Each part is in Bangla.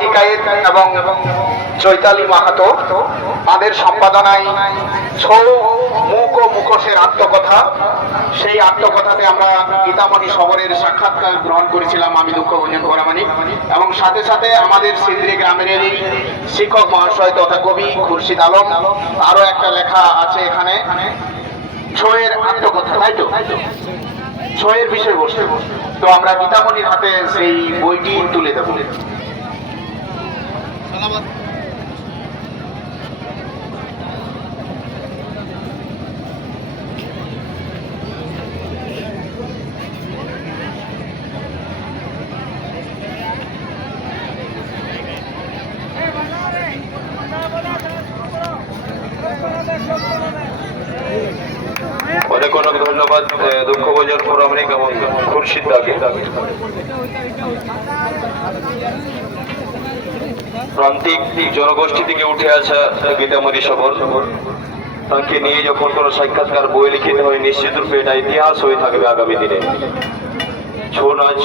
টিকায়েত এবং চৈতালি মাহাতো। তাদের সম্পাদনায় ছৌ, মুখ ও মুখোশের আত্মকথা। সেই আত্মকথাতে আমরা গীতামণি শহরের সাক্ষাৎকার গ্রহণ করেছিলাম, আমি দুঃখ ভঞ্জন পরামানিক এবং সাথে সাথে আমাদের সিদ্রি গ্রামের শিক্ষক মহাশয় তথা কবি খুরশিদ আলম আরও একটা লেখা আছে এখানে। ছয়ের আত্মকথা, তাই তো? ছয়ের বিষয়বস্তু। তো আমরা গীতামণির হাতে সেই বইটি তুলে দেবো। অনেক অনেক ধন্যবাদ দুঃখ ভোজন ফোরামনিক এবং খুরশিদ দাকে প্রান্তিক জনগোষ্ঠী থেকে উঠে আসা গীতামণি সবল তাকে নিয়ে যখন কোনো সাক্ষাৎকার বই লিখিত হয়, নিশ্চিত রূপে এটা ইতিহাস হয়ে থাকবে আগামী দিনে। ছৌ নাচ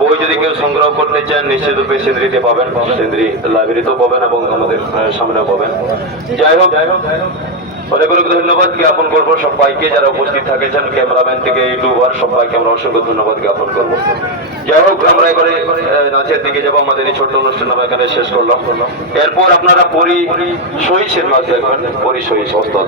বই যদি কেউ সংগ্রহ করতে চান, নিশ্চিত রূপে সেন্দ্রিতে পাবেন। সেন্দ্রি লাইব্রেরিতেও পাবেন এবং আমাদের সামনেও পাবেন। যাই হোক অনেক অনেক ধন্যবাদ জ্ঞাপন করব সবাইকে যারা উপস্থিত থাকেছেন, ক্যামেরাম্যান থেকে ইউটিউবার, সবাইকে আমরা অসংখ্য ধন্যবাদ জ্ঞাপন করব। যাই হোক, আমরা এবারে নাচের দিকে যাব, আমাদের এই ছোট্ট অনুষ্ঠান আমরা এখানে শেষ করলাম। এরপর আপনারা পরি সহিসের নাচ দেখবেন পরি সহিস ওস্তাদ